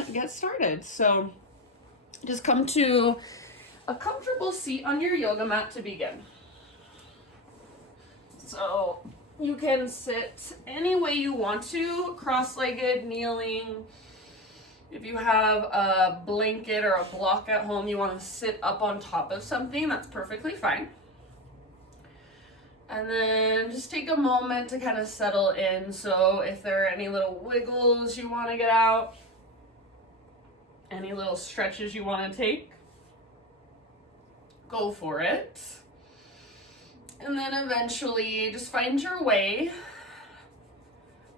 and get started. So just come to a comfortable seat on your yoga mat to begin. So you can sit any way you want to, cross-legged, kneeling. If you have a blanket or a block at home, you want to sit up on top of something, that's perfectly fine. And then just take a moment to kind of settle in. So if there are any little wiggles you want to get out, any little stretches you want to take, go for it. And then eventually just find your way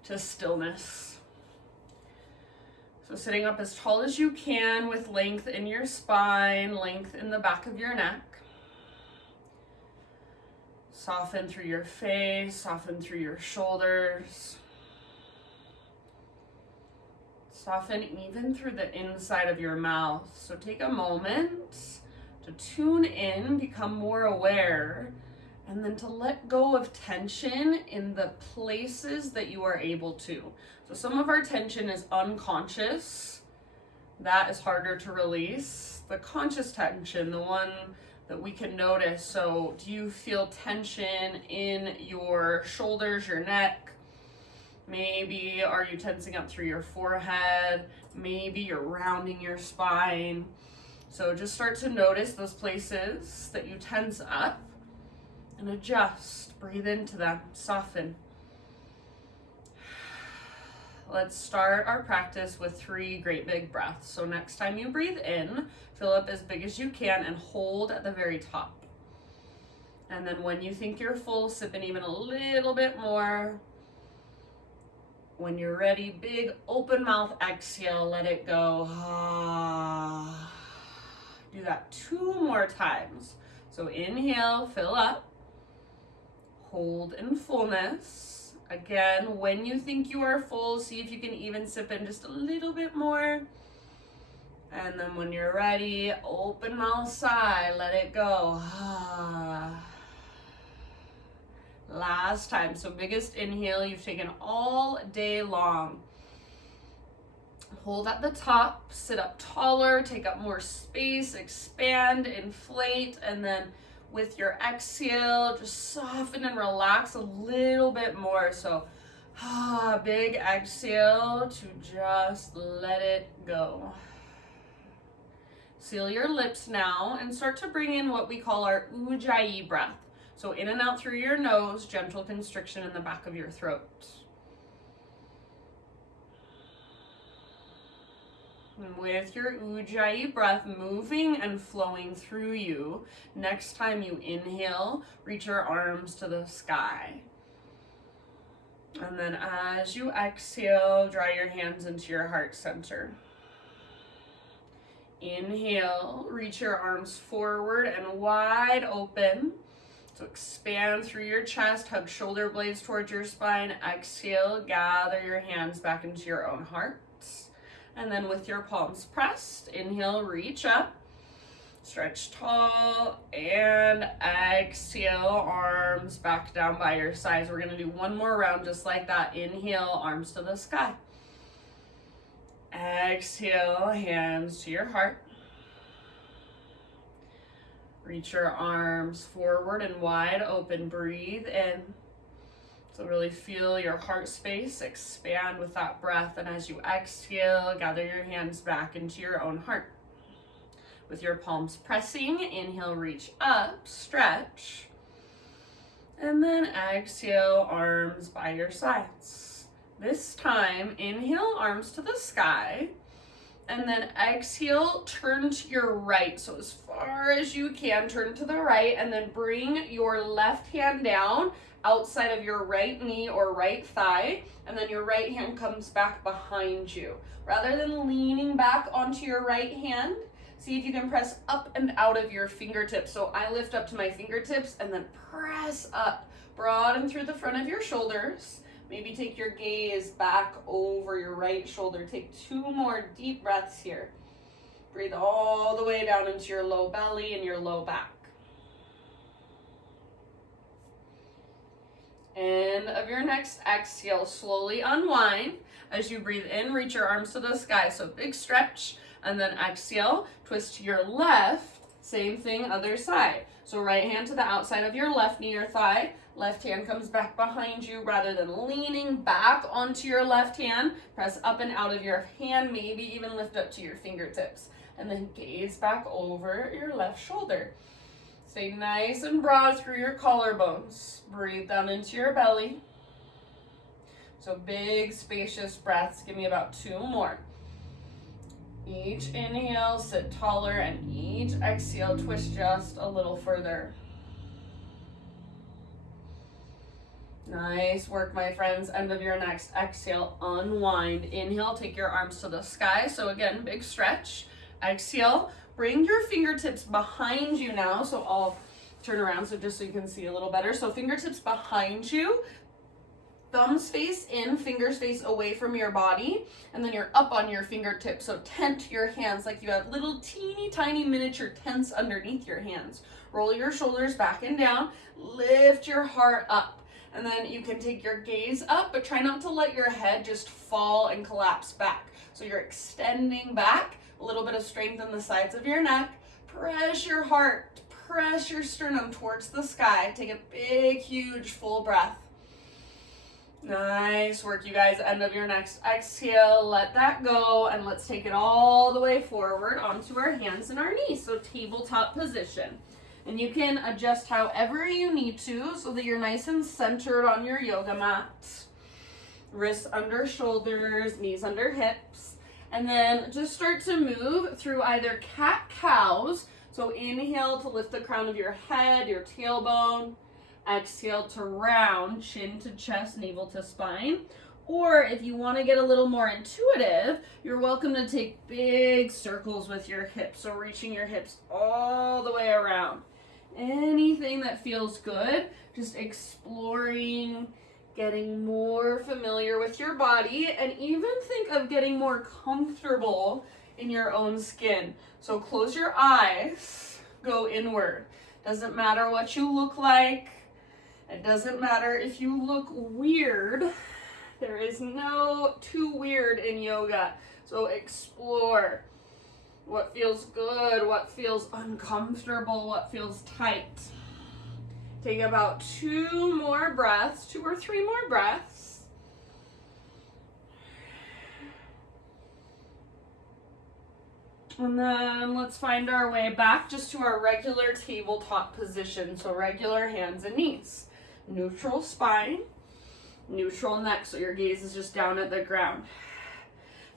to stillness. So sitting up as tall as you can with length in your spine, length in the back of your neck. Soften through your face, soften through your shoulders. Soften even through the inside of your mouth. So take a moment to tune in, become more aware, and then to let go of tension in the places that you are able to. So some of our tension is unconscious. That is harder to release. The conscious tension, the one that we can notice. So do you feel tension in your shoulders, your neck? Maybe are you tensing up through your forehead? Maybe you're rounding your spine. So just start to notice those places that you tense up and adjust. Breathe into them, soften. Let's start our practice with 3 great big breaths. So next time you breathe in, fill up as big as you can and hold at the very top. And then when you think you're full, sip in even a little bit more. When you're ready, big open mouth exhale, let it go. Do that 2 more times. So inhale, fill up. Hold in fullness. Again, when you think you are full, see if you can even sip in just a little bit more. And then when you're ready, open mouth sigh, let it go. Last time. So biggest inhale you've taken all day long. Hold at the top, sit up taller, take up more space, expand, inflate, and then with your exhale, just soften and relax a little bit more. So big exhale to just let it go. Seal your lips now and start to bring in what we call our Ujjayi breath. So in and out through your nose, gentle constriction in the back of your throat. And with your Ujjayi breath moving and flowing through you, next time you inhale, reach your arms to the sky. And then as you exhale, draw your hands into your heart center. Inhale, reach your arms forward and wide open. So expand through your chest, hug shoulder blades towards your spine. Exhale, gather your hands back into your own heart. And then with your palms pressed, inhale, reach up, stretch tall, and exhale, arms back down by your sides. We're gonna do 1 more round just like that. Inhale, arms to the sky. Exhale, hands to your heart. Reach your arms forward and wide open, breathe in. So really feel your heart space expand with that breath. And as you exhale, gather your hands back into your own heart. With your palms pressing, inhale, reach up, stretch. And then exhale, arms by your sides. This time, inhale, arms to the sky. And then exhale, turn to your right. So as far as you can, turn to the right and then bring your left hand down outside of your right knee or right thigh, and then your right hand comes back behind you. Rather than leaning back onto your right hand, see if you can press up and out of your fingertips. So I lift up to my fingertips and then press up. Broaden through the front of your shoulders. Maybe take your gaze back over your right shoulder. Take 2 more deep breaths here. Breathe all the way down into your low belly and your low back. End of your next exhale, slowly unwind. As you breathe in, reach your arms to the sky. So big stretch, and then exhale, twist to your left. Same thing, other side. So right hand to the outside of your left knee or thigh. Left hand comes back behind you rather than leaning back onto your left hand. Press up and out of your hand, maybe even lift up to your fingertips. And then gaze back over your left shoulder. Stay nice and broad through your collarbones. Breathe down into your belly. So big, spacious breaths. Give me about 2 more. Each inhale, sit taller, and each exhale, twist just a little further. Nice work, my friends. End of your next exhale, unwind. Inhale, take your arms to the sky. So again, big stretch. Exhale, bring your fingertips behind you now. So I'll turn around so just so you can see a little better. So fingertips behind you. Thumbs face in, fingers face away from your body, and then you're up on your fingertips. So tent your hands like you have little teeny tiny miniature tents underneath your hands. Roll your shoulders back and down, lift your heart up, and then you can take your gaze up, but try not to let your head just fall and collapse back. So you're extending back, a little bit of strength in the sides of your neck. Press your heart, press your sternum towards the sky. Take a big, huge, full breath. Nice work, you guys. End of your next exhale, let that go, and let's take it all the way forward onto our hands and our knees. So tabletop position. And you can adjust however you need to so that you're nice and centered on your yoga mat. Wrists under shoulders, knees under hips. And then just start to move through either cat-cows. So inhale to lift the crown of your head, your tailbone. Exhale to round, chin to chest, navel to spine. Or if you want to get a little more intuitive, you're welcome to take big circles with your hips. So reaching your hips all the way around. Anything that feels good, just exploring, getting more familiar with your body, and even think of getting more comfortable in your own skin. So close your eyes, go inward. Doesn't matter what you look like. It doesn't matter if you look weird. There is no too weird in yoga. So explore what feels good, what feels uncomfortable, what feels tight. Take about 2 more breaths, 2 or 3 more breaths. And then let's find our way back just to our regular tabletop position. So regular hands and knees. Neutral spine, neutral neck, so your gaze is just down at the ground.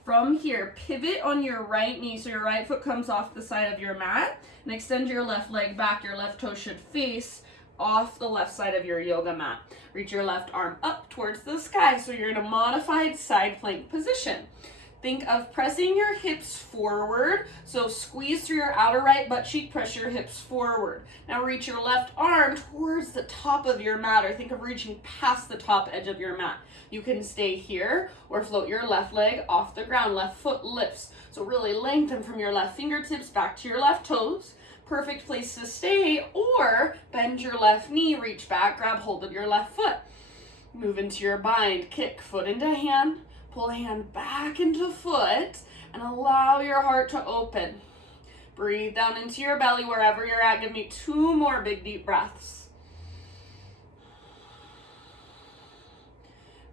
From here, pivot on your right knee, so your right foot comes off the side of your mat, and extend your left leg back. Your left toe should face off the left side of your yoga mat. Reach your left arm up towards the sky, so you're in a modified side plank position. Think of pressing your hips forward. So squeeze through your outer right butt cheek, press your hips forward. Now reach your left arm towards the top of your mat, or think of reaching past the top edge of your mat. You can stay here or float your left leg off the ground. Left foot lifts. So really lengthen from your left fingertips back to your left toes. Perfect place to stay, or bend your left knee, reach back, grab hold of your left foot. Move into your bind, kick foot into hand. Pull hand back into foot and allow your heart to open. Breathe down into your belly wherever you're at. Give me 2 more big deep breaths.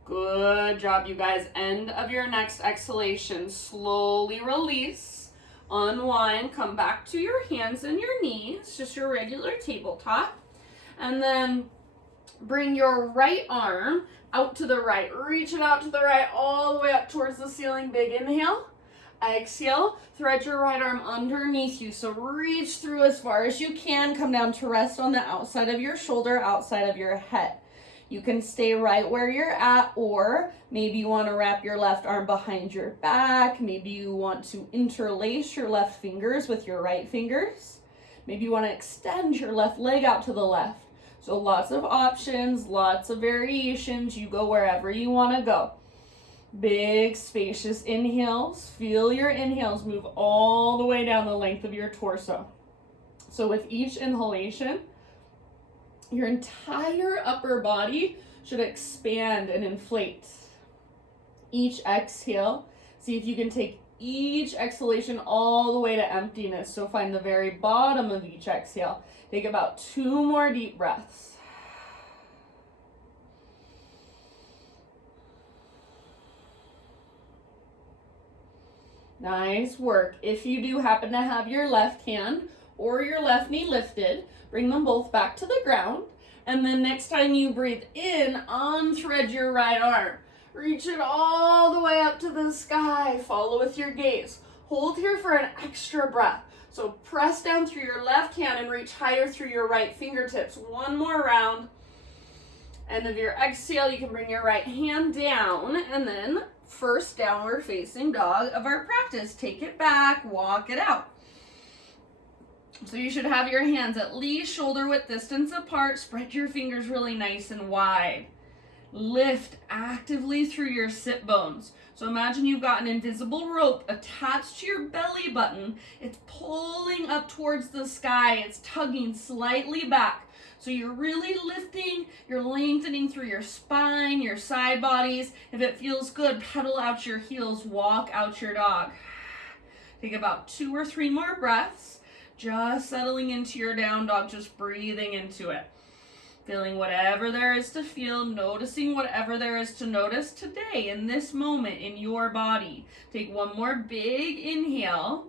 Good job, you guys. End of your next exhalation. Slowly release. Unwind. Come back to your hands and your knees. Just your regular tabletop. And then bring your right arm out to the right. Reach it out to the right all the way up towards the ceiling. Big inhale. Exhale. Thread your right arm underneath you. So reach through as far as you can. Come down to rest on the outside of your shoulder, outside of your head. You can stay right where you're at, or maybe you want to wrap your left arm behind your back. Maybe you want to interlace your left fingers with your right fingers. Maybe you want to extend your left leg out to the left. So lots of options, lots of variations. You go wherever you want to go. Big, spacious inhales. Feel your inhales move all the way down the length of your torso. So with each inhalation, your entire upper body should expand and inflate. Each exhale, see if you can take each exhalation all the way to emptiness. So find the very bottom of each exhale. Take about 2 more deep breaths. Nice work. If you do happen to have your left hand or your left knee lifted, bring them both back to the ground. And then next time you breathe in, unthread your right arm. Reach it all the way up to the sky. Follow with your gaze. Hold here for an extra breath. So press down through your left hand and reach higher through your right fingertips. One more round. End of your exhale, you can bring your right hand down, and then first downward facing dog of our practice. Take it back, walk it out. So you should have your hands at least shoulder width distance apart. Spread your fingers really nice and wide. Lift actively through your sit bones. So imagine you've got an invisible rope attached to your belly button. It's pulling up towards the sky. It's tugging slightly back. So you're really lifting, you're lengthening through your spine, your side bodies. If it feels good, pedal out your heels, walk out your dog. Take about 2 or 3 more breaths, just settling into your down dog, just breathing into it. Feeling whatever there is to feel, noticing whatever there is to notice today in this moment in your body. Take 1 more big inhale.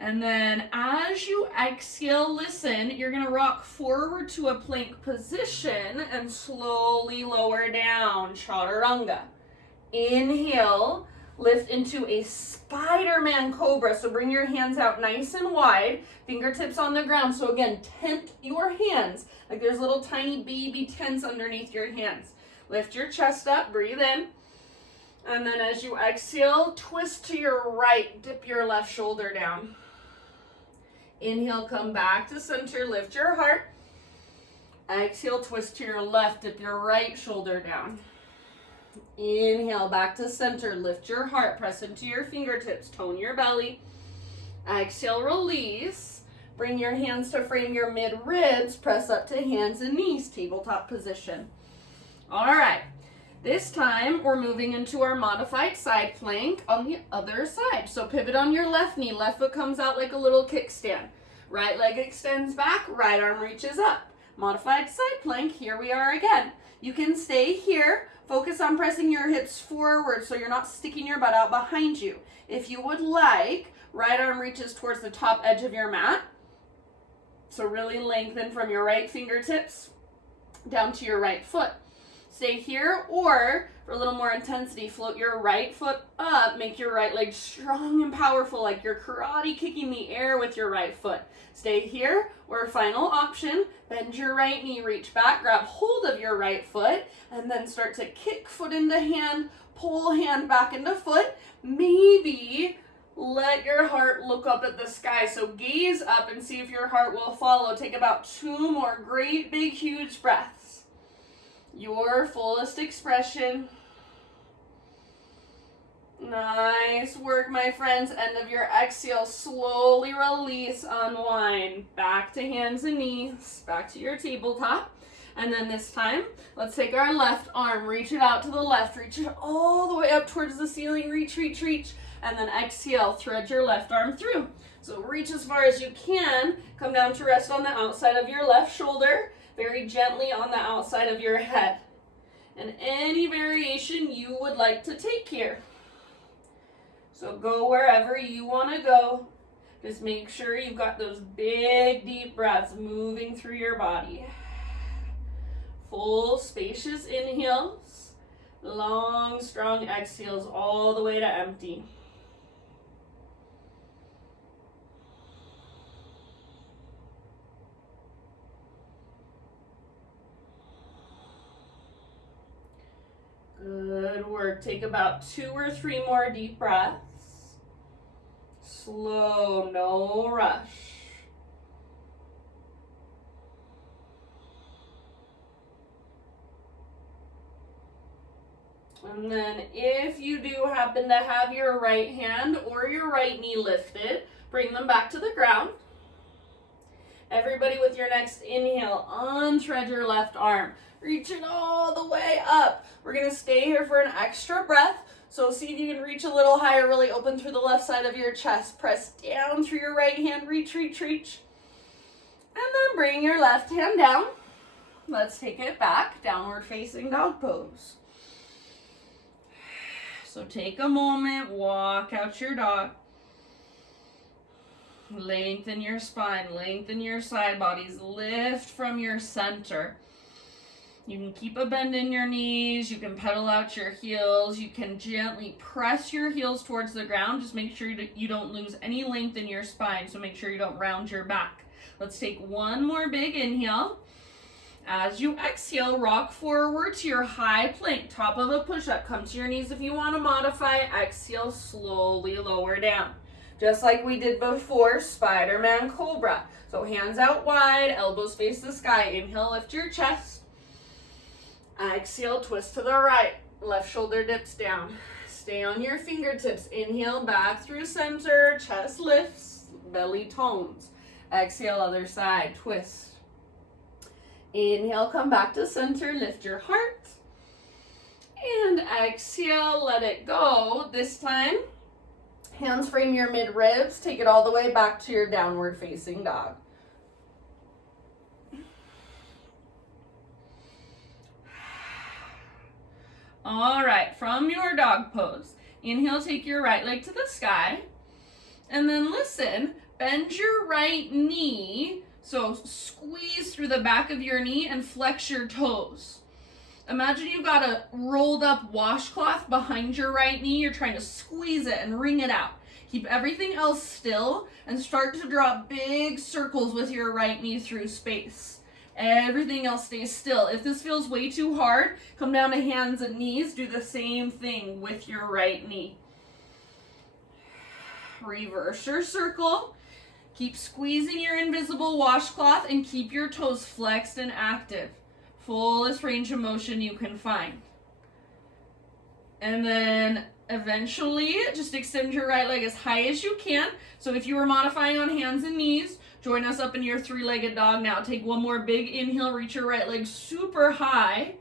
And then as you exhale, listen, you're going to rock forward to a plank position and slowly lower down, chaturanga. Inhale, lift into a Spiderman Cobra. So bring your hands out nice and wide, fingertips on the ground. So again, tent your hands like there's little tiny baby tents underneath your hands. Lift your chest up, breathe in. And then as you exhale, twist to your right, dip your left shoulder down. Inhale, come back to center, lift your heart. Exhale, twist to your left, dip your right shoulder down. Inhale, back to center, lift your heart, press into your fingertips, tone your belly. Exhale, release. Bring your hands to frame your mid-ribs, press up to hands and knees, tabletop position. All right, this time we're moving into our modified side plank on the other side. So pivot on your left knee, left foot comes out like a little kickstand. Right leg extends back, right arm reaches up. Modified side plank, here we are again. You can stay here, focus on pressing your hips forward so you're not sticking your butt out behind you. If you would like, right arm reaches towards the top edge of your mat. So really lengthen from your right fingertips down to your right foot. Stay here, or for a little more intensity, float your right foot up, make your right leg strong and powerful like you're karate kicking the air with your right foot. Stay here, or final option, bend your right knee, reach back, grab hold of your right foot, and then start to kick foot into hand, pull hand back into foot. Maybe let your heart look up at the sky. So gaze up and see if your heart will follow. Take about 2 more great big huge breaths. Your fullest expression. Nice work, my friends. End of your exhale, slowly release, unwind. Back to hands and knees, back to your tabletop. And then this time, let's take our left arm, reach it out to the left, reach it all the way up towards the ceiling, reach, reach, reach. And then exhale, thread your left arm through. So reach as far as you can, come down to rest on the outside of your left shoulder, very gently on the outside of your head. And any variation you would like to take here. So go wherever you want to go. Just make sure you've got those big deep breaths moving through your body. Full spacious inhales, long strong exhales all the way to empty. Good work. Take about 2 or 3 more deep breaths. Slow, no rush. And then if you do happen to have your right hand or your right knee lifted, bring them back to the ground. Everybody with your next inhale, unthread your left arm. Reach it all the way up. We're gonna stay here for an extra breath. So see if you can reach a little higher, really open through the left side of your chest. Press down through your right hand, reach, reach, reach. And then bring your left hand down. Let's take it back, downward facing dog pose. So take a moment, walk out your dog. Lengthen your spine, lengthen your side bodies, lift from your center. You can keep a bend in your knees, you can pedal out your heels, you can gently press your heels towards the ground. Just make sure you don't lose any length in your spine, so make sure you don't round your back. Let's take one more big inhale. As you exhale, rock forward to your high plank, top of a push-up. Come to your knees if you want to modify. Exhale, slowly lower down. Just like we did before, Spiderman, Cobra. So hands out wide, elbows face the sky. Inhale, lift your chest. Exhale, twist to the right. Left shoulder dips down. Stay on your fingertips. Inhale, back through center. Chest lifts, belly tones. Exhale, other side, twist. Inhale, come back to center. Lift your heart. And exhale, let it go. This time, hands frame your mid-ribs. Take it all the way back to your downward facing dog. All right, from your dog pose, inhale, take your right leg to the sky. And then listen, bend your right knee. So squeeze through the back of your knee and flex your toes. Imagine you've got a rolled up washcloth behind your right knee. You're trying to squeeze it and wring it out. Keep everything else still and start to draw big circles with your right knee through space. Everything else stays still. If this feels way too hard, come down to hands and knees. Do the same thing with your right knee. Reverse your circle. Keep squeezing your invisible washcloth and keep your toes flexed and active. Fullest range of motion you can find. And then eventually just extend your right leg as high as you can. So if you were modifying on hands and knees, join us up in your three-legged dog now. Take one more big inhale, reach your right leg super high.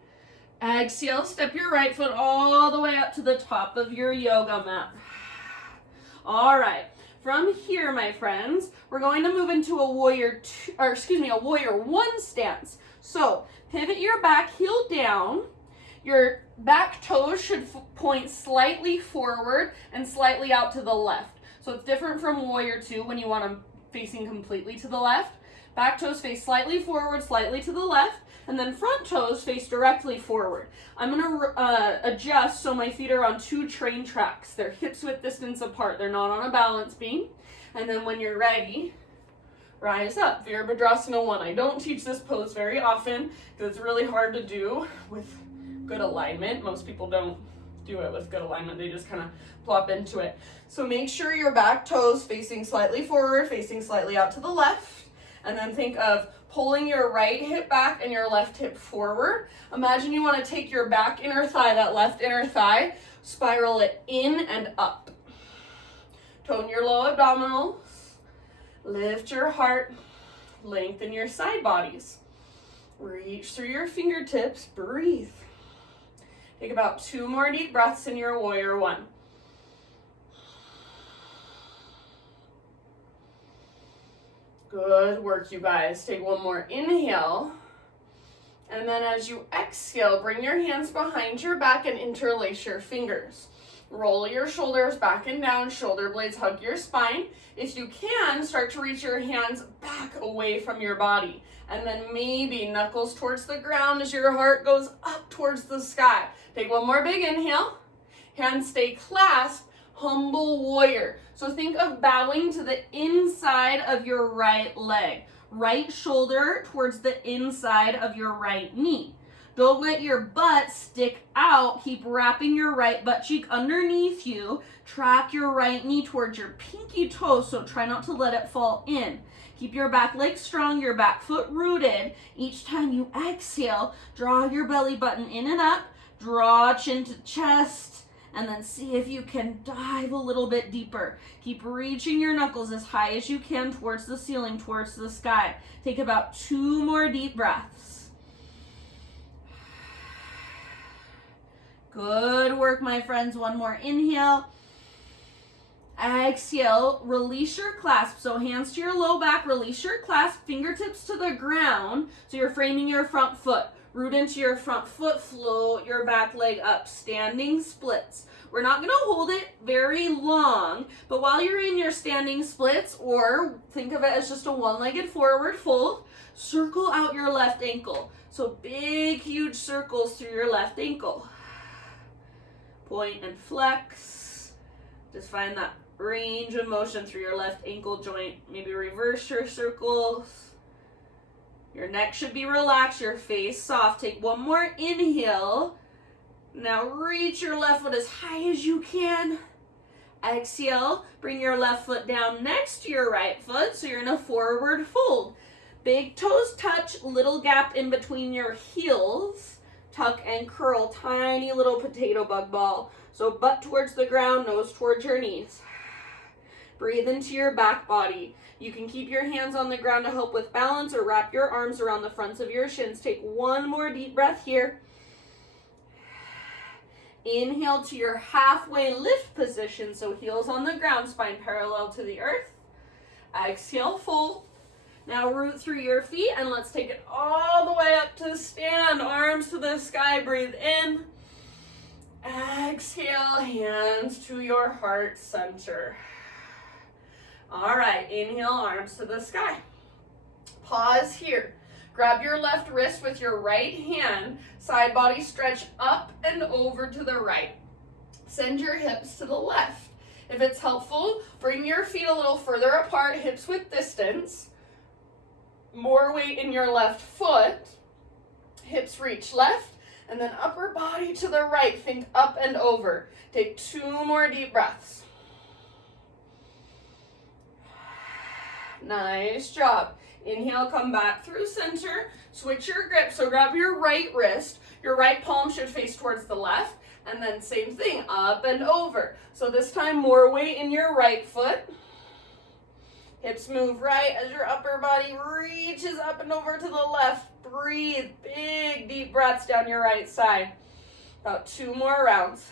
Exhale, step your right foot all the way up to the top of your yoga mat. All right, from here, my friends, we're going to move into a warrior one stance. So pivot your back heel down. Your back toes should point slightly forward and slightly out to the left. So it's different from warrior two when you want them facing completely to the left. Back toes face slightly forward, slightly to the left, and then front toes face directly forward. I'm gonna adjust so my feet are on two train tracks. They're hips width distance apart. They're not on a balance beam. And then when you're ready, rise up. Virabhadrasana 1. I don't teach this pose very often because it's really hard to do with good alignment. Most people don't do it with good alignment. They just kind of plop into it. So make sure your back toes facing slightly forward, facing slightly out to the left. And then think of pulling your right hip back and your left hip forward. Imagine you want to take your back inner thigh, that left inner thigh, spiral it in and up. Tone your low abdominals. Lift your heart. Lengthen your side bodies. Reach through your fingertips. Breathe. Take about 2 more deep breaths in your warrior one. Good work, you guys. Take one more inhale. And then as you exhale, bring your hands behind your back and interlace your fingers. Roll your shoulders back and down, shoulder blades hug your spine. If you can, start to reach your hands back away from your body. And then maybe knuckles towards the ground as your heart goes up towards the sky. Take one more big inhale. Hands stay clasped, humble warrior. So think of bowing to the inside of your right leg. Right shoulder towards the inside of your right knee. Don't let your butt stick out. Keep wrapping your right butt cheek underneath you. Track your right knee towards your pinky toe, so try not to let it fall in. Keep your back leg strong, your back foot rooted. Each time you exhale, draw your belly button in and up. Draw chin to chest And then see if you can dive a little bit deeper. Keep reaching your knuckles as high as you can towards the ceiling, towards the sky. Take about 2 more deep breaths. Good work, my friends. One more inhale. Exhale, release your clasp. So hands to your low back, release your clasp, fingertips to the ground. So you're framing your front foot. Root into your front foot, float your back leg up, standing splits. We're not going to hold it very long, but while you're in your standing splits, or think of it as just a one-legged forward fold, circle out your left ankle. So big, huge circles through your left ankle. Point and flex. Just find that range of motion through your left ankle joint. Maybe reverse your circles. Your neck should be relaxed, your face soft. Take one more inhale. Now reach your left foot as high as you can. Exhale, bring your left foot down next to your right foot, so you're in a forward fold. Big toes touch, little gap in between your heels. Tuck and curl, tiny little potato bug ball. So butt towards the ground, nose towards your knees. Breathe into your back body. You can keep your hands on the ground to help with balance, or wrap your arms around the fronts of your shins. Take one more deep breath here. Inhale to your halfway lift position, so heels on the ground, spine parallel to the earth. Exhale, fold. Now root through your feet, and let's take it all the way up to stand. Arms to the sky, breathe in. Exhale, hands to your heart center. All right, inhale, arms to the sky. Pause here. Grab your left wrist with your right hand, side body stretch up and over to the right. Send your hips to the left. If it's helpful, bring your feet a little further apart, hips width distance. More weight in your left foot. Hips reach left, and then upper body to the right. Think up and over. Take 2 more deep breaths. Nice job. Inhale, come back through center. Switch your grip. So grab your right wrist. Your right palm should face towards the left. And then same thing, up and over. So this time, more weight in your right foot. Hips move right as your upper body reaches up and over to the left. Breathe. Big, deep breaths down your right side. About 2 more rounds.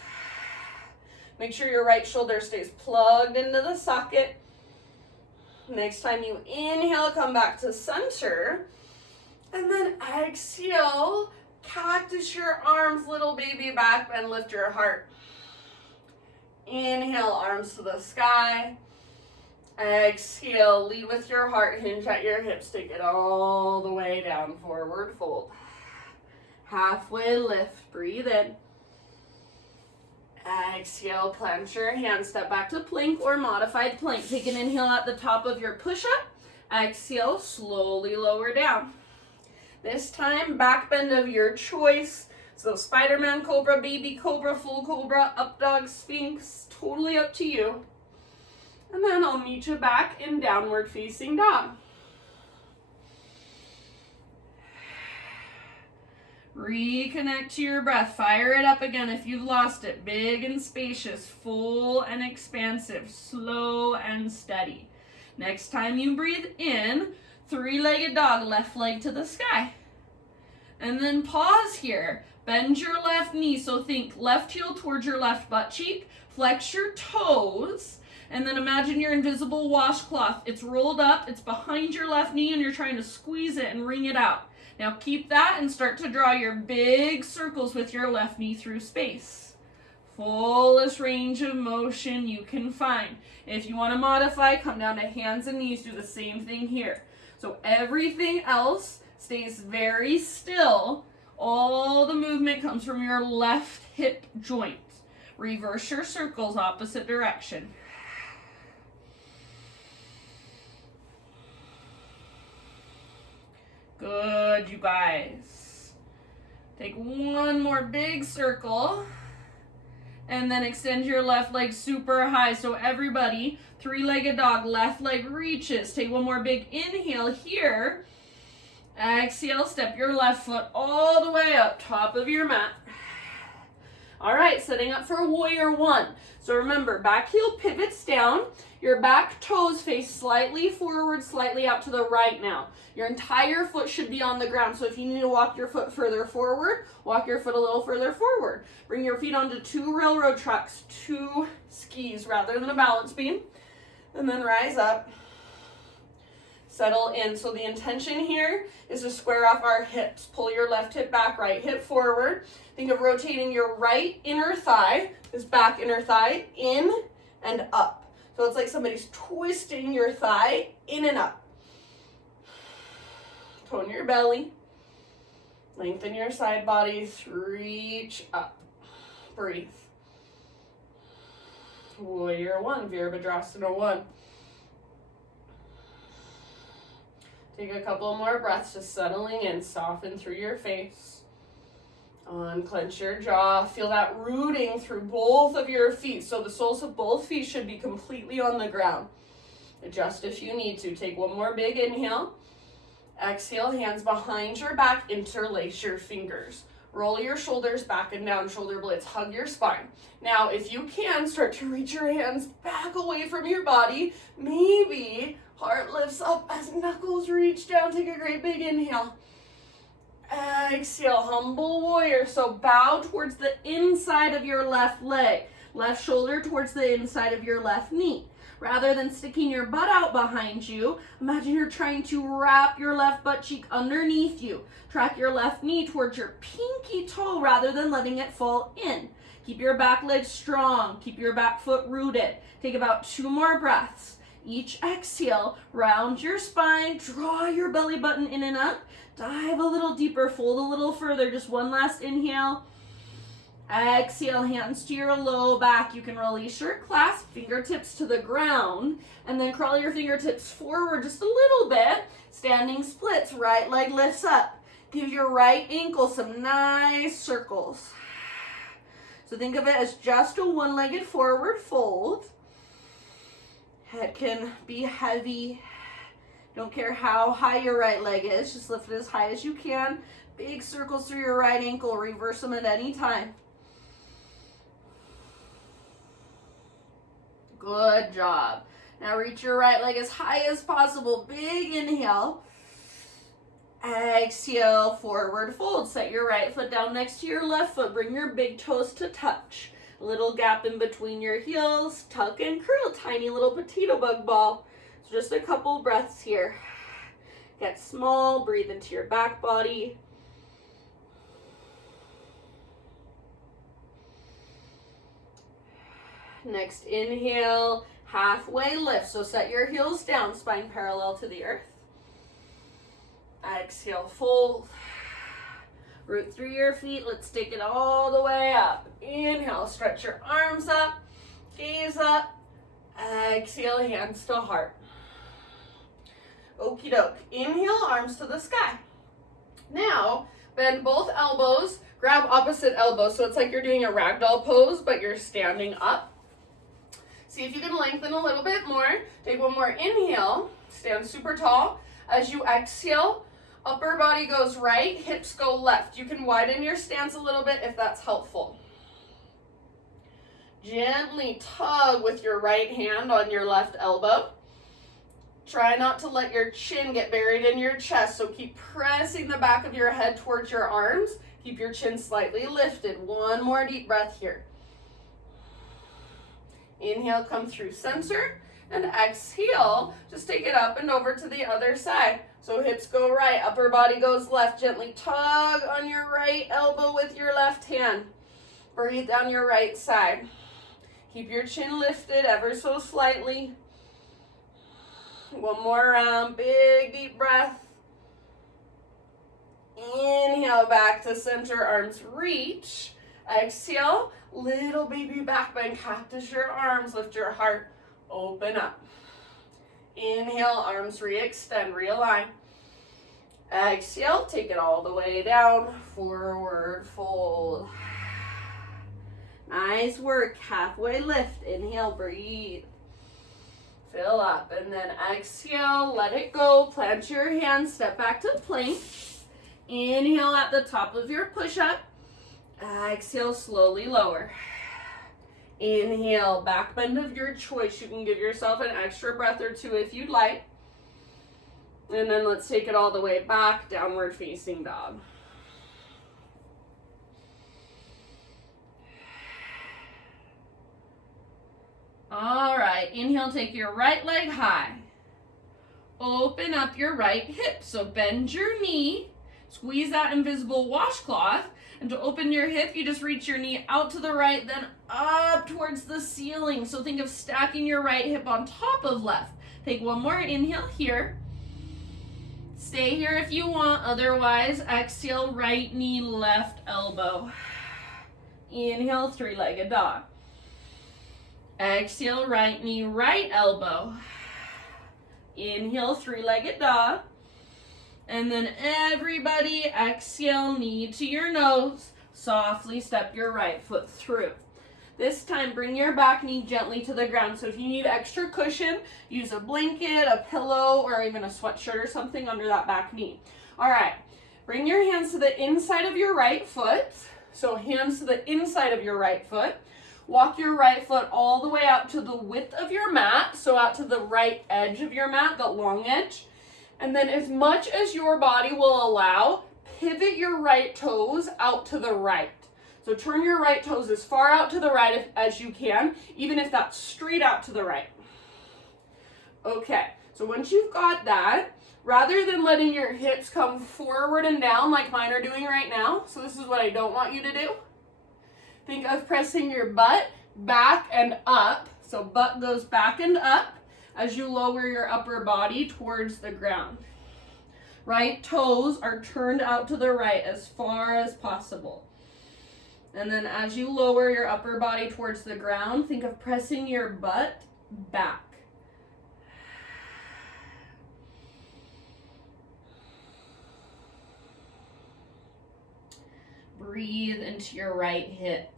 Make sure your right shoulder stays plugged into the socket. Next time you inhale, come back to center. And then exhale, cactus your arms, little baby back bend, lift your heart. Inhale, arms to the sky. Exhale, lead with your heart, hinge at your hips, take it all the way down, forward fold. Halfway lift, breathe in. Exhale, plant your hands, step back to plank or modified plank. Take an inhale at the top of your push-up. Exhale, slowly lower down. This time, back bend of your choice. So Spiderman, Cobra, Baby Cobra, Full Cobra, Up Dog, Sphinx, totally up to you. And then I'll meet you back in Downward Facing Dog. Reconnect to your breath. Fire it up again if you've lost it. Big and spacious, full and expansive, slow and steady. Next time you breathe in, 3-legged dog, left leg to the sky. And then pause here. Bend your left knee, so think left heel towards your left butt cheek. Flex your toes. And then imagine your invisible washcloth. It's rolled up, it's behind your left knee, and you're trying to squeeze it and wring it out. Now keep that and start to draw your big circles with your left knee through space. Fullest range of motion you can find. If you want to modify, come down to hands and knees, do the same thing here. So everything else stays very still. All the movement comes from your left hip joint. Reverse your circles, opposite direction. Good, you guys. Take one more big circle. And then extend your left leg super high. So everybody, 3-legged dog, left leg reaches. Take one more big inhale here. Exhale, step your left foot all the way up, top of your mat. All right, setting up for warrior one. So remember, back heel pivots down. Your back toes face slightly forward, slightly out to the right now. Your entire foot should be on the ground. So if you need to walk your foot further forward, walk your foot a little further forward. Bring your feet onto 2 railroad tracks, 2 skis rather than a balance beam. And then rise up. Settle in. So the intention here is to square off our hips. Pull your left hip back, right hip forward. Think of rotating your right inner thigh, this back inner thigh, in and up. So it's like somebody's twisting your thigh in and up. Tone your belly. Lengthen your side bodies. Reach up. Breathe. Warrior one, Virabhadrasana 1. Take a couple more breaths, just settling in. Soften through your face. Unclench your jaw. Feel that rooting through both of your feet. So the soles of both feet should be completely on the ground. Adjust if you need to. Take one more big inhale. Exhale, hands behind your back. Interlace your fingers. Roll your shoulders back and down, shoulder blades. Hug your spine. Now, if you can, start to reach your hands back away from your body. Maybe heart lifts up as knuckles reach down. Take a great big inhale. Exhale, humble warrior. So bow towards the inside of your left leg. Left shoulder towards the inside of your left knee. Rather than sticking your butt out behind you, imagine you're trying to wrap your left butt cheek underneath you. Track your left knee towards your pinky toe rather than letting it fall in. Keep your back leg strong. Keep your back foot rooted. Take about 2 more breaths. Each exhale, round your spine, draw your belly button in and up. Dive a little deeper, fold a little further. Just one last inhale. Exhale, hands to your low back. You can release your clasp, fingertips to the ground, and then crawl your fingertips forward just a little bit. Standing splits, right leg lifts up. Give your right ankle some nice circles. So think of it as just a one-legged forward fold. Head can be heavy. Don't care how high your right leg is, just lift it as high as you can. Big circles through your right ankle, reverse them at any time. Good job. Now reach your right leg as high as possible. Big inhale. Exhale, forward fold. Set your right foot down next to your left foot. Bring your big toes to touch. A little gap in between your heels. Tuck and curl. Tiny little potato bug ball. So just a couple breaths here. Get small. Breathe into your back body. Next inhale, halfway lift. So set your heels down, spine parallel to the earth. Exhale, fold. Root through your feet. Let's take it all the way up. Inhale, stretch your arms up, gaze up. Exhale, hands to heart. Okie doke. Inhale, arms to the sky. Now, bend both elbows, grab opposite elbows. So it's like you're doing a ragdoll pose, but you're standing up. See if you can lengthen a little bit more. Take one more inhale. Stand super tall. As you exhale, upper body goes right, hips go left. You can widen your stance a little bit if that's helpful. Gently tug with your right hand on your left elbow. Try not to let your chin get buried in your chest, so keep pressing the back of your head towards your arms. Keep your chin slightly lifted. One more deep breath here. Inhale, come through center, and exhale, just take it up and over to the other side. So hips go right, upper body goes left. Gently tug on your right elbow with your left hand. Breathe down your right side. Keep your chin lifted ever so slightly. One more round, big deep breath. Inhale, back to center, arms reach. Exhale, little baby back bend, cactus your arms, lift your heart, open up. Inhale, arms re-extend, realign. Exhale, take it all the way down, forward fold. Nice work, halfway lift. Inhale, breathe. Fill up, and then exhale, let it go. Plant your hands, step back to plank. Inhale at the top of your push-up. Exhale, slowly lower. Inhale, back bend of your choice. You can give yourself an extra breath or two if you'd like. And then let's take it all the way back, downward facing dog. All right, inhale, take your right leg high. Open up your right hip, so bend your knee, squeeze that invisible washcloth, and to open your hip, you just reach your knee out to the right, then up towards the ceiling. So think of stacking your right hip on top of left. Take one more inhale here. Stay here if you want, otherwise exhale, right knee, left elbow. Inhale, three-legged dog. Exhale, right knee, right elbow. Inhale, three-legged dog. And then everybody exhale, knee to your nose. Softly step your right foot through. This time, bring your back knee gently to the ground. So if you need extra cushion, use a blanket, a pillow, or even a sweatshirt or something under that back knee. All right, bring your hands to the inside of your right foot. So hands to the inside of your right foot. Walk your right foot all the way out to the width of your mat, so out to the right edge of your mat, the long edge. And then as much as your body will allow, pivot your right toes out to the right. So turn your right toes as far out to the right as you can, even if that's straight out to the right. Okay, so once you've got that, rather than letting your hips come forward and down like mine are doing right now, so this is what I don't want you to do. Think of pressing your butt back and up. So butt goes back and up as you lower your upper body towards the ground. Right toes are turned out to the right as far as possible. And then as you lower your upper body towards the ground, think of pressing your butt back. Breathe into your right hip.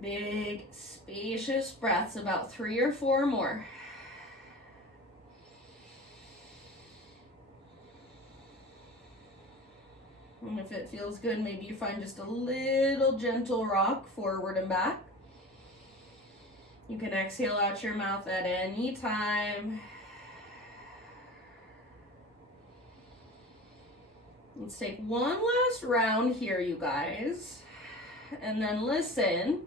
Big, spacious breaths, about 3 or 4 more. And if it feels good, maybe you find just a little gentle rock forward and back. You can exhale out your mouth at any time. Let's take one last round here, you guys. And then listen.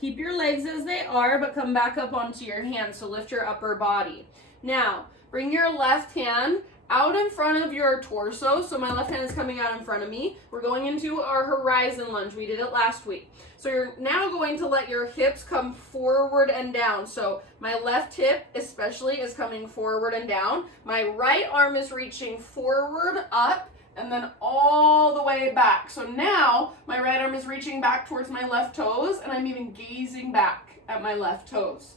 Keep your legs as they are, but come back up onto your hands. So lift your upper body. Now, bring your left hand out in front of your torso. So my left hand is coming out in front of me. We're going into our horizon lunge. We did it last week. So you're now going to let your hips come forward and down. So my left hip especially is coming forward and down. My right arm is reaching forward, up, and then all the way back. So now my right arm is reaching back towards my left toes, and I'm even gazing back at my left toes.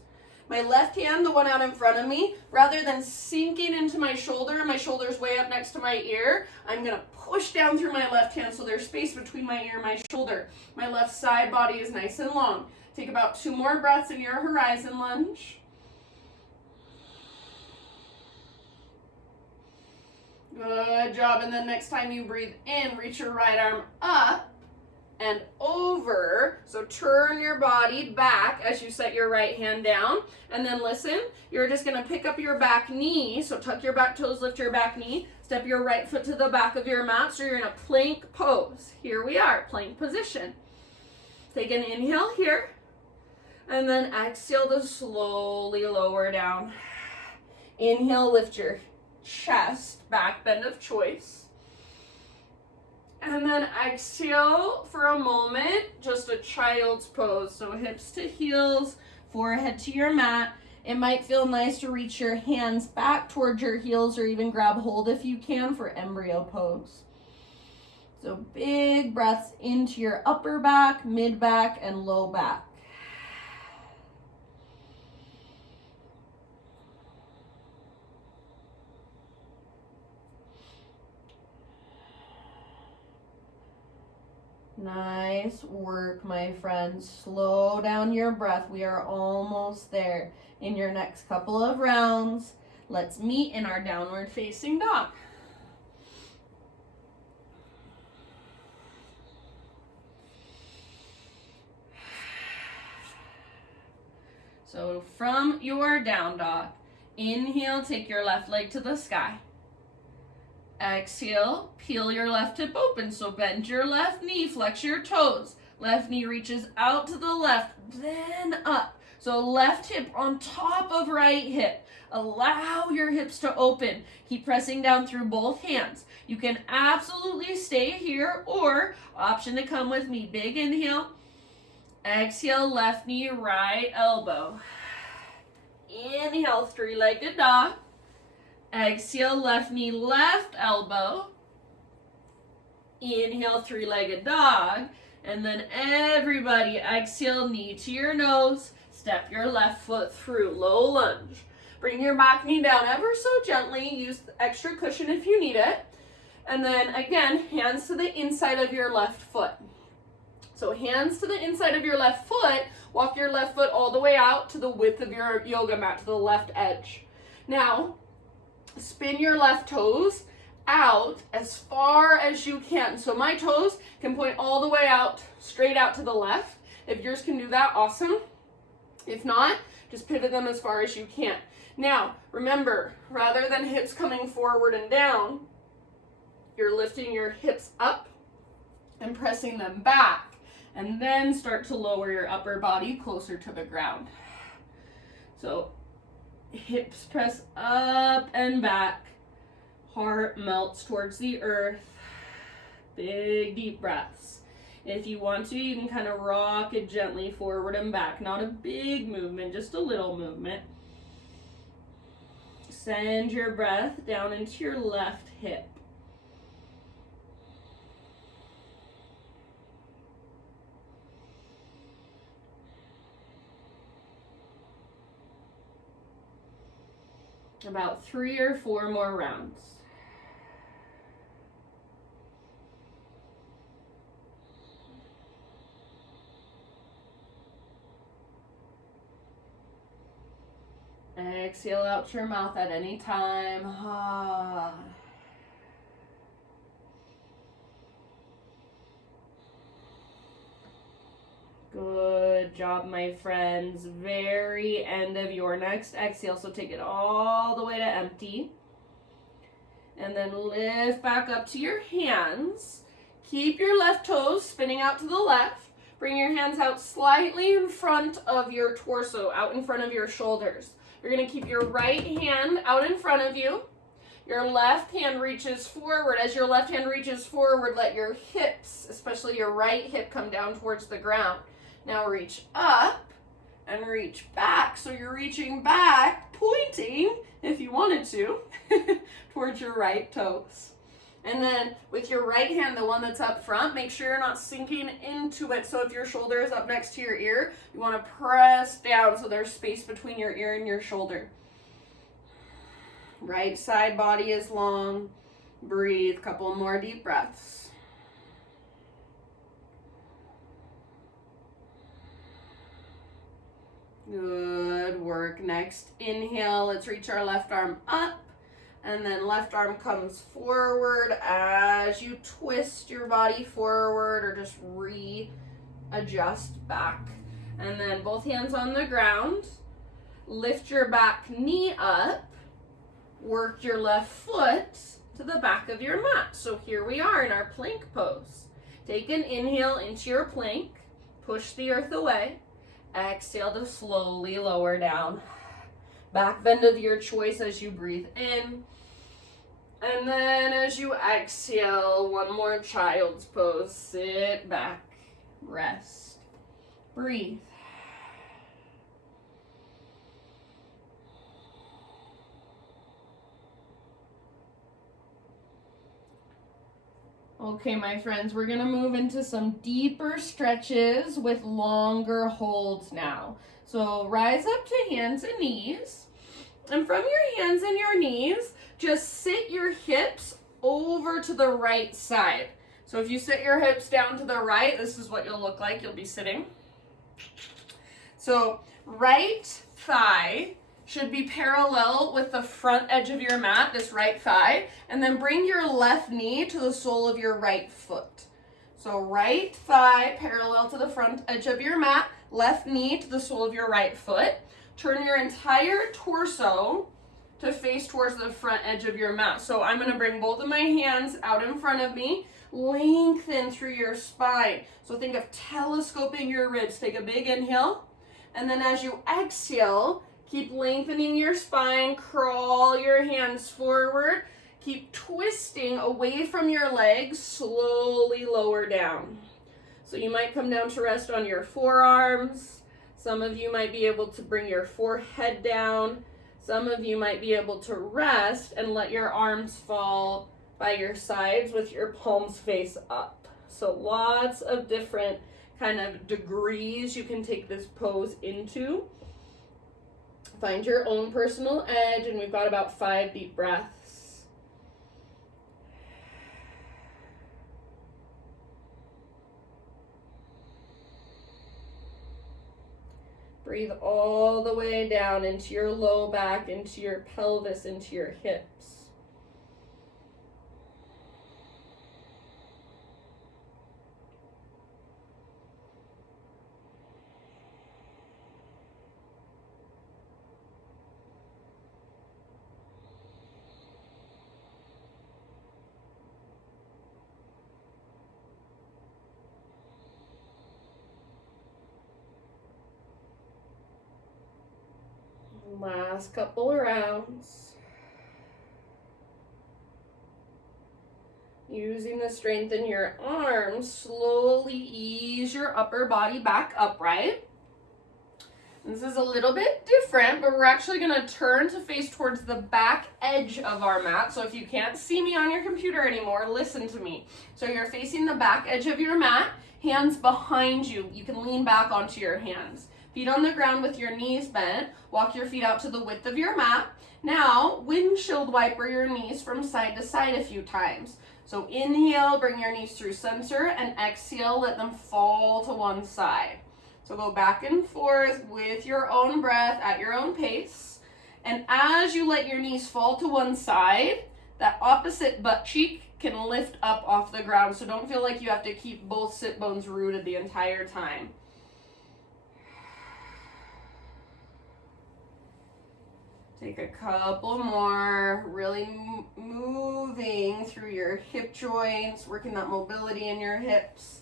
My left hand, the one out in front of me, rather than sinking into my shoulder's way up next to my ear, I'm gonna push down through my left hand so there's space between my ear and my shoulder. My left side body is nice and long. Take about 2 more breaths in your horizon lunge. Good job. And then next time you breathe in, reach your right arm up and over. So turn your body back as you set your right hand down. And then listen, you're just going to pick up your back knee. So tuck your back toes, lift your back knee. Step your right foot to the back of your mat. So you're in a plank pose. Here we are, plank position. Take an inhale here. And then exhale to slowly lower down. Inhale, lift your chest, back bend of choice. And then exhale for a moment, just a child's pose. So hips to heels, forehead to your mat. It might feel nice to reach your hands back towards your heels or even grab hold if you can for embryo pose. So big breaths into your upper back, mid back, and low back. Nice work, my friends. Slow down your breath. We are almost there. In your next couple of rounds, let's meet in our downward facing dog. So from your down dog, inhale, take your left leg to the sky. Exhale, peel your left hip open. So bend your left knee, flex your toes. Left knee reaches out to the left, then up. So left hip on top of right hip. Allow your hips to open. Keep pressing down through both hands. You can absolutely stay here, or option to come with me. Big inhale. Exhale, left knee, right elbow. Inhale, three-legged dog. Exhale, left knee, left elbow. Inhale, three-legged dog. And then everybody exhale, knee to your nose. Step your left foot through, low lunge. Bring your back knee down ever so gently. Use the extra cushion if you need it. And then again, hands to the inside of your left foot. So hands to the inside of your left foot. Walk your left foot all the way out to the width of your yoga mat, to the left edge. Now, spin your left toes out as far as you can. So my toes can point all the way out, straight out to the left. If yours can do that, awesome. If not, just pivot them as far as you can. Now, remember, rather than hips coming forward and down, you're lifting your hips up and pressing them back. And then start to lower your upper body closer to the ground. So hips press up and back. Heart melts towards the earth. Big deep breaths. If you want to, you can kind of rock it gently forward and back. Not a big movement, just a little movement. Send your breath down into your left hip. About 3 or 4 more rounds. Exhale out your mouth at any time. Good job, my friends. Very end of your next exhale. So take it all the way to empty. And then lift back up to your hands. Keep your left toes spinning out to the left. Bring your hands out slightly in front of your torso, out in front of your shoulders. You're going to keep your right hand out in front of you. Your left hand reaches forward. As your left hand reaches forward, let your hips, especially your right hip, come down towards the ground. Now reach up and reach back. So you're reaching back, pointing, if you wanted to, towards your right toes. And then with your right hand, the one that's up front, make sure you're not sinking into it. So if your shoulder is up next to your ear, you want to press down so there's space between your ear and your shoulder. Right side body is long. Breathe, couple more deep breaths. Good work. Next inhale, let's reach our left arm up. And then left arm comes forward as you twist your body forward or just readjust back. And then both hands on the ground. Lift your back knee up. Work your left foot to the back of your mat. So here we are in our plank pose. Take an inhale into your plank. Push the earth away. Exhale to slowly lower down. Back bend of your choice as you breathe in. And then as you exhale, one more child's pose. Sit back, rest, breathe. Okay, my friends, we're gonna move into some deeper stretches with longer holds now. So rise up to hands and knees. And from your hands and your knees, just sit your hips over to the right side. So if you sit your hips down to the right, this is what you'll look like. You'll be sitting. So right thigh should be parallel with the front edge of your mat, this right thigh, and then bring your left knee to the sole of your right foot. So right thigh parallel to the front edge of your mat, left knee to the sole of your right foot. turn your entire torso to face towards the front edge of your mat. So I'm going to bring both of my hands out in front of me, lengthen through your spine. So think of telescoping your ribs. Take a big inhale, and then as you exhale, keep lengthening your spine, crawl your hands forward, keep twisting away from your legs, slowly lower down. So you might come down to rest on your forearms. Some of you might be able to bring your forehead down. Some of you might be able to rest and let your arms fall by your sides with your palms face up. So lots of different kind of degrees you can take this pose into. Find your own personal edge, and we've got about 5 deep breaths. Breathe all the way down into your low back, into your pelvis, into your hips. Last couple of rounds. Using the strength in your arms, slowly ease your upper body back upright. This is a little bit different, but we're actually going to turn to face towards the back edge of our mat. So if you can't see me on your computer anymore, listen to me. So you're facing the back edge of your mat, hands behind you. You can lean back onto your hands. Feet on the ground with your knees bent. Walk your feet out to the width of your mat. Now, windshield wiper your knees from side to side a few times. So inhale, bring your knees through center, and exhale, let them fall to one side. So go back and forth with your own breath at your own pace. And as you let your knees fall to one side, that opposite butt cheek can lift up off the ground. So don't feel like you have to keep both sit bones rooted the entire time. Take a couple more, really moving through your hip joints, working that mobility in your hips.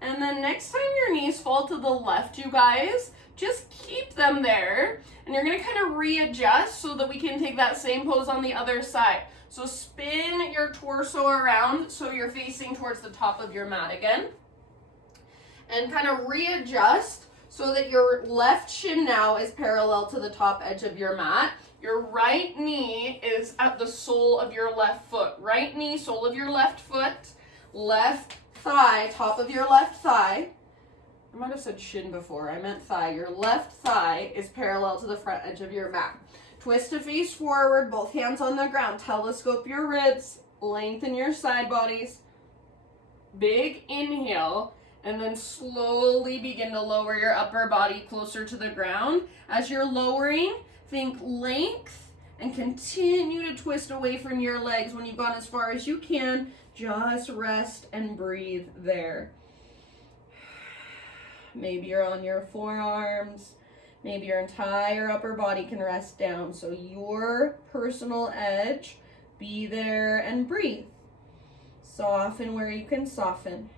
And then next time your knees fall to the left, you guys, just keep them there. And you're going to kind of readjust so that we can take that same pose on the other side. So spin your torso around so you're facing towards the top of your mat again. And kind of readjust so that your left shin now is parallel to the top edge of your mat. Your right knee is at the sole of your left foot. Right knee, sole of your left foot. Left thigh, top of your left thigh. I might have said shin before. I meant thigh. Your left thigh is parallel to the front edge of your mat. Twist to face forward, both hands on the ground. Telescope your ribs. Lengthen your side bodies. Big inhale. And then slowly begin to lower your upper body closer to the ground. As you're lowering, think length and continue to twist away from your legs. When you've gone as far as you can, just rest and breathe there. Maybe you're on your forearms. Maybe your entire upper body can rest down. So your personal edge, be there and breathe. Soften where you can soften.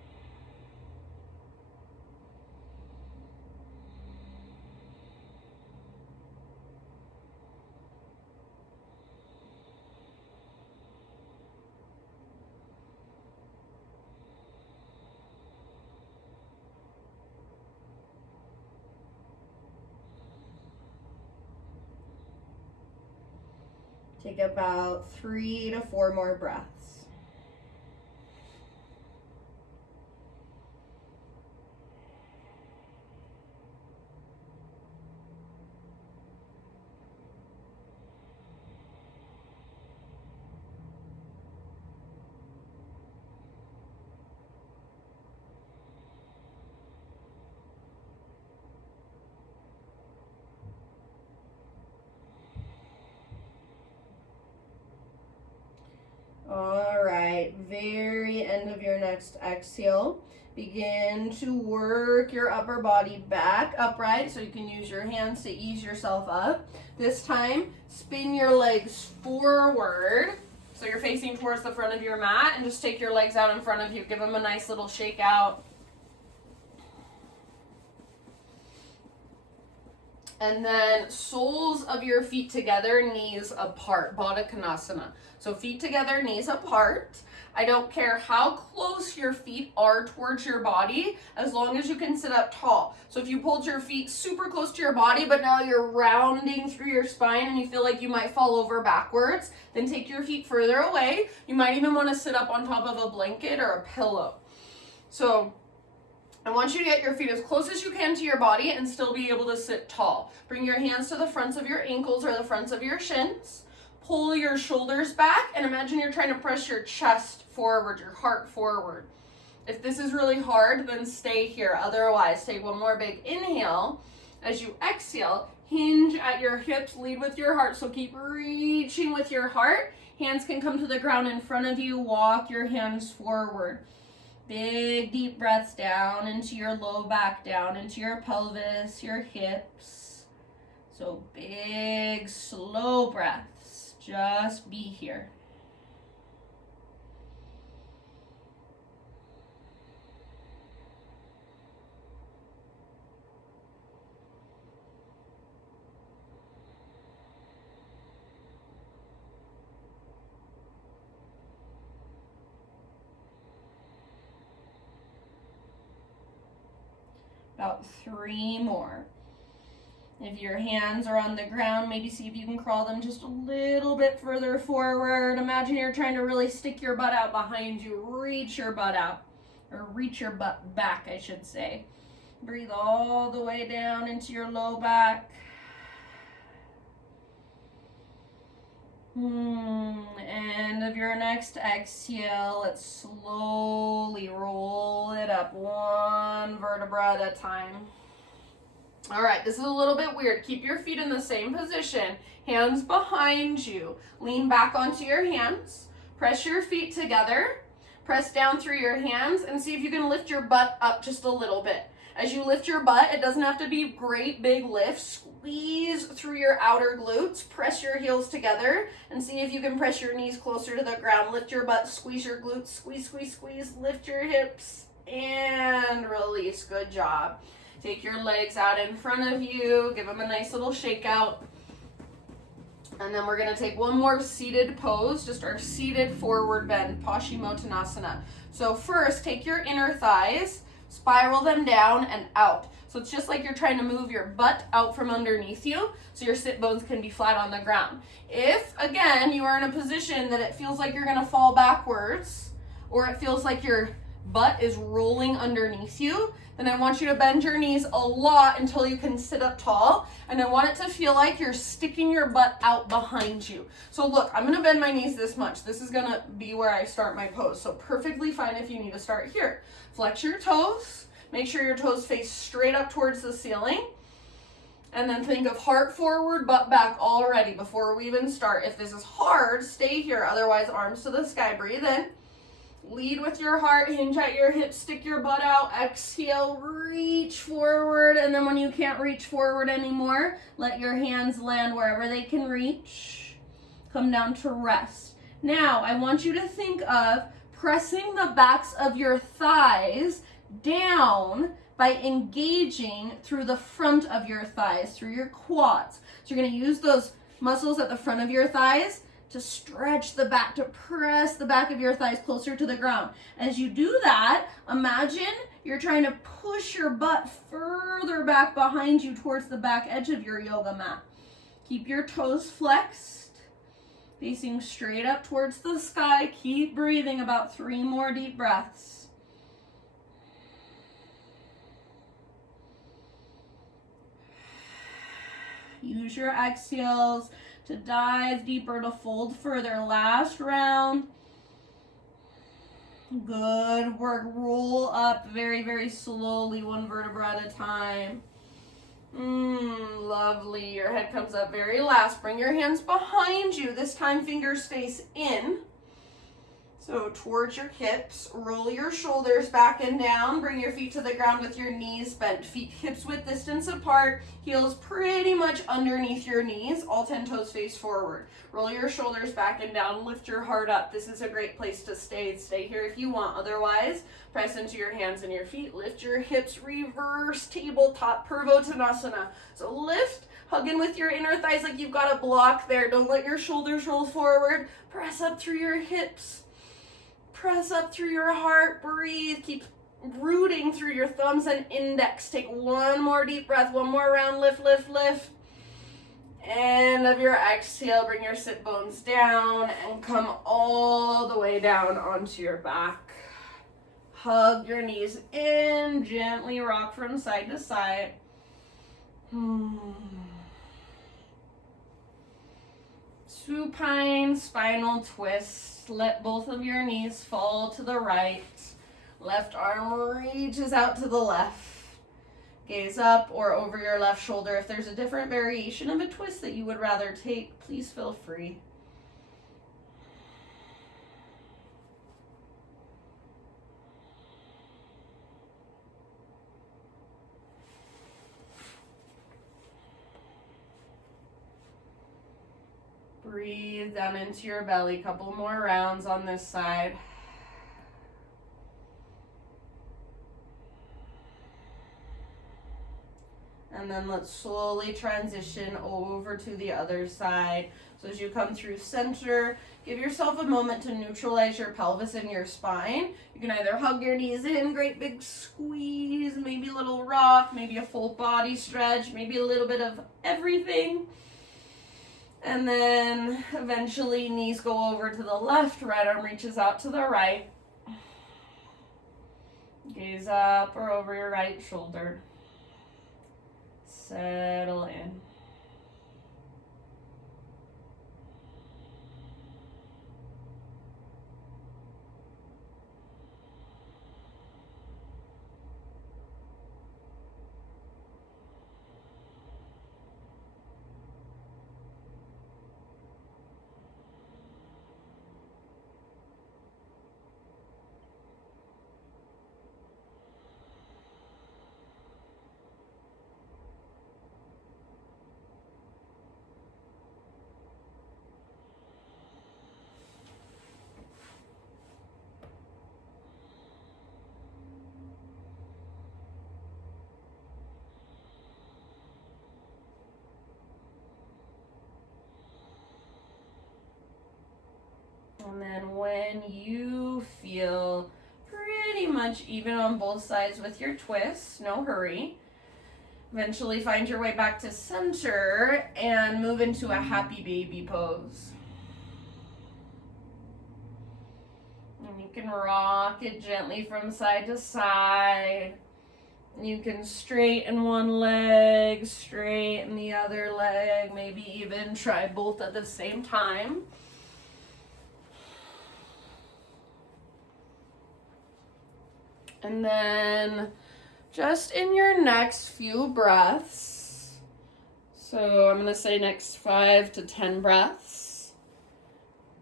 Take about 3 to 4 more breaths. All right, very end of your next exhale. Begin to work your upper body back upright so you can use your hands to ease yourself up. This time, spin your legs forward. So you're facing towards the front of your mat, and just take your legs out in front of you. Give them a nice little shake out. And then soles of your feet together, knees apart, Badakanasana. So feet together, knees apart. I don't care how close your feet are towards your body, as long as you can sit up tall. So if you pulled your feet super close to your body, but now you're rounding through your spine and you feel like you might fall over backwards, then take your feet further away. You might even want to sit up on top of a blanket or a pillow. So I want you to get your feet as close as you can to your body and still be able to sit tall. Bring your hands to the fronts of your ankles or the fronts of your shins. Pull your shoulders back and imagine you're trying to press your chest forward, your heart forward. If this is really hard, then stay here. Otherwise, take one more big inhale. As you exhale, hinge at your hips, lead with your heart. So keep reaching with your heart. Hands can come to the ground in front of you. Walk your hands forward. Big deep breaths down into your low back, down into your pelvis, your hips. So big, slow breaths. Just be here. About 3 more. If your hands are on the ground, maybe see if you can crawl them just a little bit further forward. Imagine you're trying to really stick your butt out behind you. Reach your butt out, or reach your butt back, I should say. Breathe all the way down into your low back. End of your next exhale, let's slowly roll it up, one vertebra at a time. All right, this is a little bit weird. Keep your feet in the same position, hands behind you. Lean back onto your hands. Press your feet together. Press down through your hands and see if you can lift your butt up just a little bit. As you lift your butt, it doesn't have to be great big lifts. Squeeze through your outer glutes. Press your heels together and see if you can press your knees closer to the ground. Lift your butt, squeeze your glutes, squeeze, squeeze, squeeze. Lift your hips and release. Good job. Take your legs out in front of you. Give them a nice little shake out. And then we're going to take one more seated pose, just our seated forward bend, Paschimottanasana. So first, take your inner thighs, spiral them down and out. So it's just like you're trying to move your butt out from underneath you so your sit bones can be flat on the ground. If, again, you are in a position that it feels like you're going to fall backwards, or it feels like your butt is rolling underneath you, then I want you to bend your knees a lot until you can sit up tall. And I want it to feel like you're sticking your butt out behind you. So look, I'm gonna bend my knees this much. This is gonna be where I start my pose. So perfectly fine if you need to start here. Flex your toes. Make sure your toes face straight up towards the ceiling. And then think of heart forward, butt back already before we even start. If this is hard, stay here. Otherwise, arms to the sky. Breathe in. Lead with your heart, hinge at your hips, stick your butt out, exhale, reach forward, and then when you can't reach forward anymore, let your hands land wherever they can reach. Come down to rest. Now, I want you to think of pressing the backs of your thighs down by engaging through the front of your thighs, through your quads. So you're going to use those muscles at the front of your thighs to stretch the back, to press the back of your thighs closer to the ground. As you do that, imagine you're trying to push your butt further back behind you towards the back edge of your yoga mat. Keep your toes flexed, facing straight up towards the sky. Keep breathing, about 3 more deep breaths. Use your exhales to dive deeper, to fold further. Last round. Good work. Roll up very, very slowly, 1 vertebra at a time. Lovely. Your head comes up very last. Bring your hands behind you. This time fingers face in. So towards your hips, roll your shoulders back and down, bring your feet to the ground with your knees bent, feet hips width distance apart, heels pretty much underneath your knees, all 10 toes face forward. Roll your shoulders back and down, lift your heart up. This is a great place to stay. Stay here if you want. Otherwise, press into your hands and your feet, lift your hips, reverse tabletop Purvottanasana. So lift, hug in with your inner thighs like you've got a block there. Don't let your shoulders roll forward. Press up through your hips. Press up through your heart, breathe, keep rooting through your thumbs and index. Take one more deep breath, one more round, lift, lift, lift. End of your exhale, bring your sit bones down and come all the way down onto your back. Hug your knees in, gently rock from side to side. Supine spinal twist. Let both of your knees fall to the right. Left arm reaches out to the left. Gaze up or over your left shoulder. If there's a different variation of a twist that you would rather take, please feel free. Breathe down into your belly. Couple more rounds on this side. And then let's slowly transition over to the other side. So as you come through center, give yourself a moment to neutralize your pelvis and your spine. You can either hug your knees in, great big squeeze, maybe a little rock, maybe a full body stretch, maybe a little bit of everything. And then eventually knees go over to the left, right arm reaches out to the right. Gaze up or over your right shoulder. Settle in. And then when you feel pretty much even on both sides with your twists, no hurry, eventually find your way back to center and move into a happy baby pose. And you can rock it gently from side to side. You can straighten one leg, straighten the other leg, maybe even try both at the same time. And then just in your next few breaths, so I'm going to say next 5 to 10 breaths,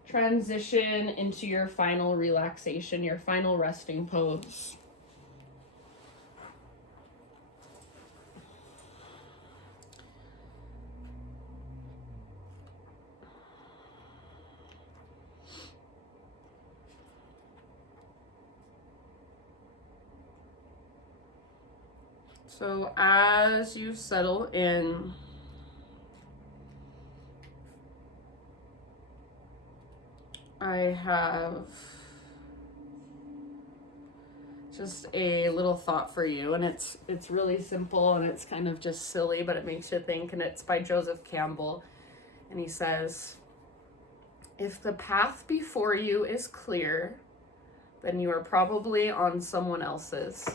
transition into your final relaxation, your final resting pose. So as you settle in, I have just a little thought for you, and it's really simple and it's kind of just silly, but it makes you think, and it's by Joseph Campbell, and he says, if the path before you is clear, then you are probably on someone else's.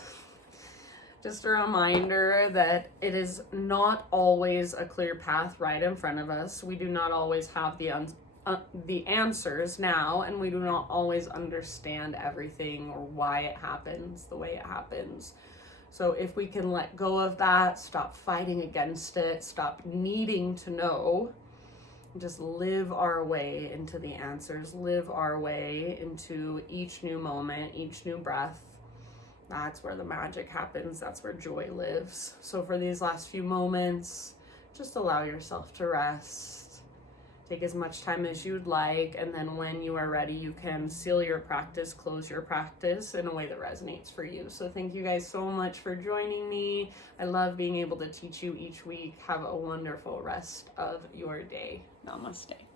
Just a reminder that it is not always a clear path right in front of us. We do not always have the answers now, and we do not always understand everything or why it happens the way it happens. So if we can let go of that, stop fighting against it, stop needing to know, just live our way into the answers, live our way into each new moment, each new breath. That's where the magic happens. That's where joy lives. So for these last few moments, just allow yourself to rest. Take as much time as you'd like, and then when you are ready, you can seal your practice, close your practice in a way that resonates for you. So thank you guys so much for joining me. I love being able to teach you each week. Have a wonderful rest of your day. Namaste.